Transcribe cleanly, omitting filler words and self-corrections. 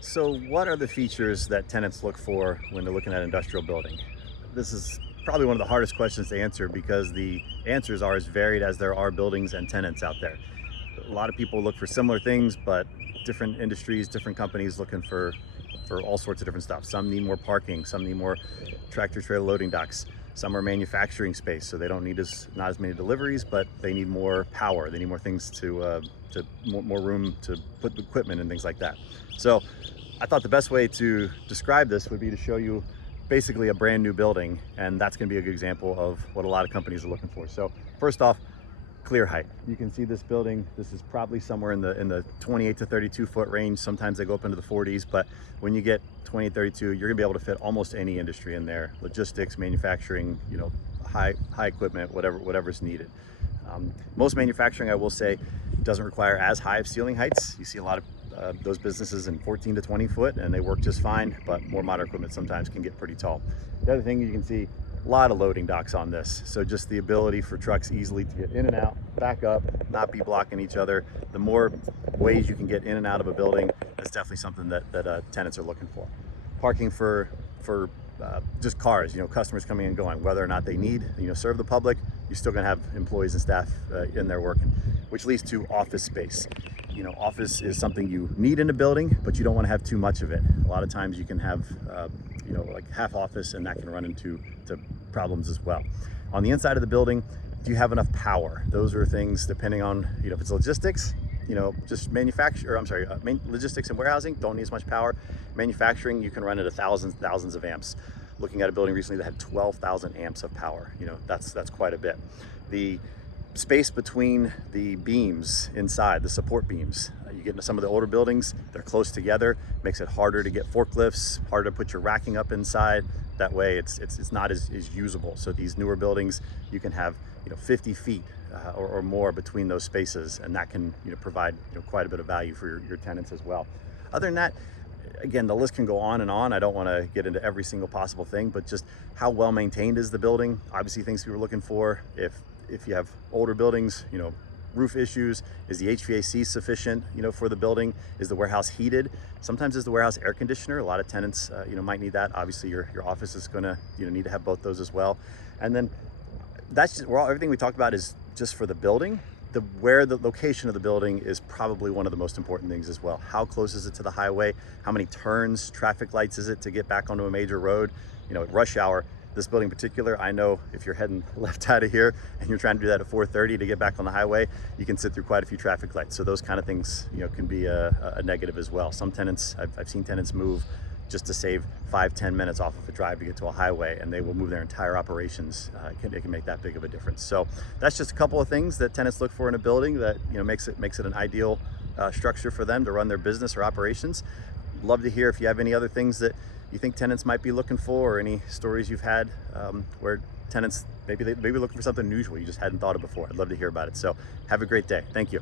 So what are the features that tenants look for when they're looking at an industrial building? This is probably one of the hardest questions to answer because the answers are as varied as there are buildings and tenants out there. A lot of people look for similar things, but different industries, different companies looking for all sorts of different stuff. Some need more parking, some need more tractor trailer loading docks. Some are manufacturing space, so they don't need not as many deliveries, but they need more power. They need more things to more room to put equipment and things like that. So I thought the best way to describe this would be to show you basically a brand new building, and that's going to be a good example of what a lot of companies are looking for. So first off, clear height. You can see this building. This is probably somewhere in the 28 to 32 foot range. Sometimes they go up into the 40s, but when you get 28, 32, you're gonna be able to fit almost any industry in there. Logistics, manufacturing, high equipment, whatever's needed. Most manufacturing, I will say, doesn't require as high of ceiling heights. You see a lot of those businesses in 14 to 20 foot, and they work just fine, but more modern equipment sometimes can get pretty tall. The other thing you can see, a lot of loading docks on this. So just the ability for trucks easily to get in and out, back up, not be blocking each other. The more ways you can get in and out of a building, that's definitely something that tenants are looking for. Parking for just cars, customers coming and going, whether or not they need, serve the public, you're still gonna have employees and staff in there working, which leads to office space. Office is something you need in a building, but you don't want to have too much of it. A lot of times you can have, like half office, and that can run into problems as well. On the inside of the building, do you have enough power? Those are things depending on, if it's logistics, just logistics and warehousing don't need as much power. Manufacturing, you can run at thousands of amps. Looking at a building recently that had 12,000 amps of power, that's quite a bit. The space between the beams inside, the support beams. You get into some of the older buildings, they're close together, makes it harder to get forklifts, harder to put your racking up inside. That way it's not as usable. So these newer buildings, you can have 50 feet or more between those spaces, and that can provide quite a bit of value for your tenants as well. Other than that, again, the list can go on and on. I don't want to get into every single possible thing, but just how well maintained is the building? Obviously things we were looking for. If you have older buildings, roof issues, is the HVAC sufficient, for the building? Is the warehouse heated? Sometimes is the warehouse air conditioner? A lot of tenants, might need that. Obviously your office is gonna, need to have both those as well. And then that's just, everything we talked about is just for the building. Where the location of the building is probably one of the most important things as well. How close is it to the highway? How many turns, traffic lights is it to get back onto a major road? At rush hour, this building in particular, I know if you're heading left out of here and you're trying to do that at 4:30 to get back on the highway, you can sit through quite a few traffic lights. So those kind of things, can be a negative as well. Some tenants, I've seen tenants move just to save 5-10 minutes off of a drive to get to a highway, and they will move their entire operations. It can make that big of a difference. So that's just a couple of things that tenants look for in a building that makes it an ideal structure for them to run their business or operations. Love to hear if you have any other things that you think tenants might be looking for, or any stories you've had where tenants maybe looking for something unusual you just hadn't thought of before. I'd love to hear about it. So have a great day. Thank you.